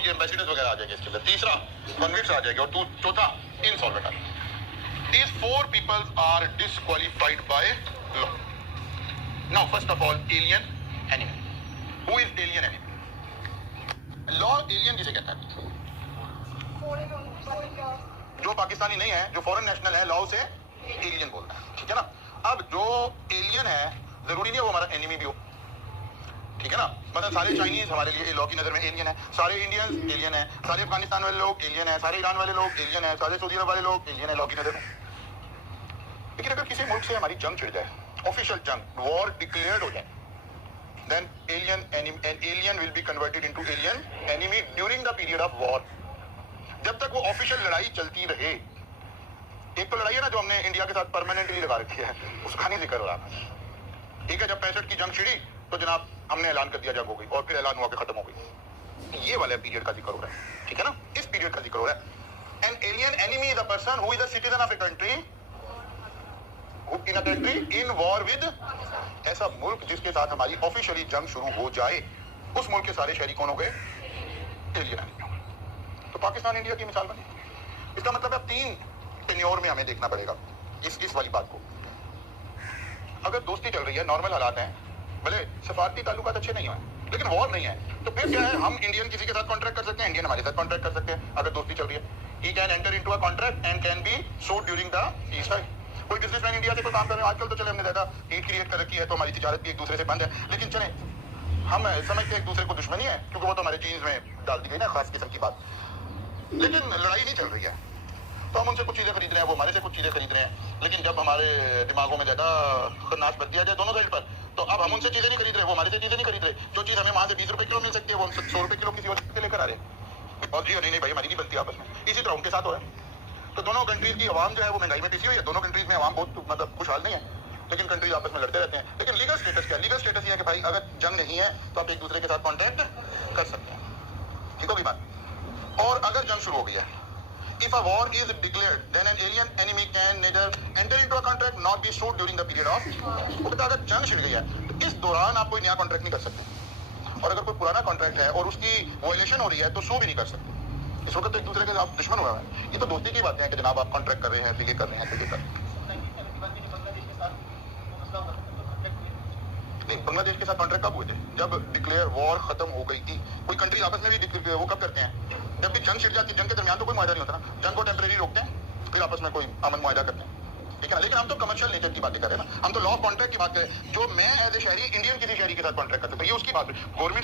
ये एम्बेसडर्स वगैरह आ जाएंगे इसके अंदर, तीसरा कन्विक्ट्स आ जाएंगे, और चौथा इनसॉल्वेंट आ जाएंगे। These 4 people are disqualified by law. Now, first of all, alien enemy. Who is alien enemy? Law alien किसे कहता है? जो पाकिस्तानी नहीं है, जो फॉरेन नेशनल है, लॉ उसे एलियन बोलता है, ठीक है ना। अब जो एलियन है जरूरी नहीं है वो हमारा एनिमी भी हो, ठीक है ना। मतलब सारे चाइनीज हमारे लिए लॉ की नजर में एलियन है, सारे इंडियंस एलियन है, सारे अफगानिस्तान वाले लोग एलियन है, सारे ईरान वाले लोग एलियन है, सारे सऊदी अरब वाले लोग एलियन है लॉ की नजर में। लेकिन अगर किसी मुल्क से हमारी जंग छिड़ जाए, ऑफिशियल जंग, वॉर डिक्लेयर्ड हो जाए, then alien will be converted into alien enemy during the period of war. जब तक वो ऑफिशियल लड़ाई चलती रहे। एक तो लड़ाई है ना जो हमने इंडिया के साथ परमानेंटली लगा रखी है, उसका नहीं जिक्र हो रहा, ठीक है। जब 65 की जंग छिड़ी तो जनाब हमने ऐलान कर दिया जंग हो गई, और फिर ऐलान हुआ कि खत्म हो गई। ये वाले पीरियड का जिक्र हो रहा है, ठीक है ना, इस पीरियड का जिक्र हो रहा है। An alien enemy is a person who is a citizen of a country in a country in war with, ऐसा मुल्क जिसके साथ हमारी ऑफिशियली जंग शुरू हो जाए, उस मुल्क के सारे शहरी कौन हो गए? Alien enemy. तो पाकिस्तान इंडिया की मिसाल बनी। इसका मतलब है 3 टेन्योर में हमें देखना पड़ेगा इस वाली बात को। अगर दोस्ती चल रही है, नॉर्मल हालात हैं, भले सफारती ताल्लुकात अच्छे नहीं हुए, लेकिन वॉर नहीं है, तो फिर क्या है? हम इंडियन किसी के साथ कॉन्ट्रैक्ट कर सकते हैं, इंडियन हमारे साथ कॉन्ट्रैक्ट कर सकते हैं अगर दोस्ती चल रही है। He can enter into a contract and can be sold during the peace time. कोई बिजनेसमैन इंडिया से कोई काम कर रहे हैं, आजकल तो चले हमने ज्यादा हीट क्रिएट कर रखी है, तो हमारी तिजारत भी एक दूसरे से बंद है, लेकिन चले हम समझते एक दूसरे को दुश्मनी है, क्योंकि वो तो हमारे जीन्स में डाल दी गई ना खास किस्म की बात। लेकिन लड़ाई नहीं चल रही है, तो हम उनसे कुछ चीजें खरीद रहे हैं, वो हमारे से कुछ चीजें खरीद रहे हैं। लेकिन जब हमारे दिमागों में ज्यादा खन्नास बच दिया जाए दोनों साइड पर, तो अब हम उनसे चीजें नहीं खरीद रहे, वो हमारे से चीजें नहीं खरीद रहे। जो चीज हमें वहां से 20 रुपए किलो मिल सकती है, वो हम 100 रुपए किलो किसी और से लेकर आ रहे हैं। और जी नहीं भाई, हमारी नहीं बनती आपस में। इसी तरह उनके साथ हो रहा है। तो दोनों कंट्रीज की आवाम जो है वो महंगाई में पिसी हुई है। दोनों कंट्रीज में आवाम बहुत मतलब खुशहाल नहीं है, लेकिन कंट्रीज आपस में लड़ते रहते हैं। लेकिन लीगल स्टेटस क्या है? लीगल स्टेटस ये है कि भाई अगर जंग नहीं है तो आप एक दूसरे के साथ कॉन्टैक्ट कर सकते हैं, ठीक होगी बात। और अगर जंग शुरू हो गई है, if a war is declared, then an alien enemy can neither enter into a contract nor be sued during the period of, वो कहता है अगर जंग छिड़ गई है तो इस दौरान आप कोई नया कॉन्ट्रैक्ट नहीं कर सकते, और अगर कोई पुराना कॉन्ट्रैक्ट है और उसकी वायलेशन हो रही है तो सू भी नहीं कर सकते। इस वक्त तो एक दूसरे के आप दुश्मन हुए हैं। ये तो दोस्ती की बातें हैं कि जनाब आप कॉन्ट्रैक्ट कर रहे हैं, फिर ये कर रहे हैं, फिर ये कर रहे हैं। बांग्लादेश के साथ कॉन्ट्रैक्ट कब हुए थे? जब डिक्लेयर वॉर खत्म हो गई थी। कोई कंट्री आपस में भी वो कब करते हैं? जब भी जंग छिड़ जाती है, जंग के दरमियान तो कोई मुआहदा नहीं होता ना, जंग को टेम्परेरी रोकते हैं, फिर आपस में कोई अमन मुआहदा करते हैं, ठीक है ना। लेकिन हम तो कमर्शियल नेचर की बातें कर रहे हैं ना, हम तो लॉ कॉन्ट्रैक्ट की बात करें। जो मैं एज ए शहरी इंडियन किसी शहरी के साथ कॉन्ट्रैक्ट कर सकता हूँ, ये उसकी बात है। गवर्नमेंट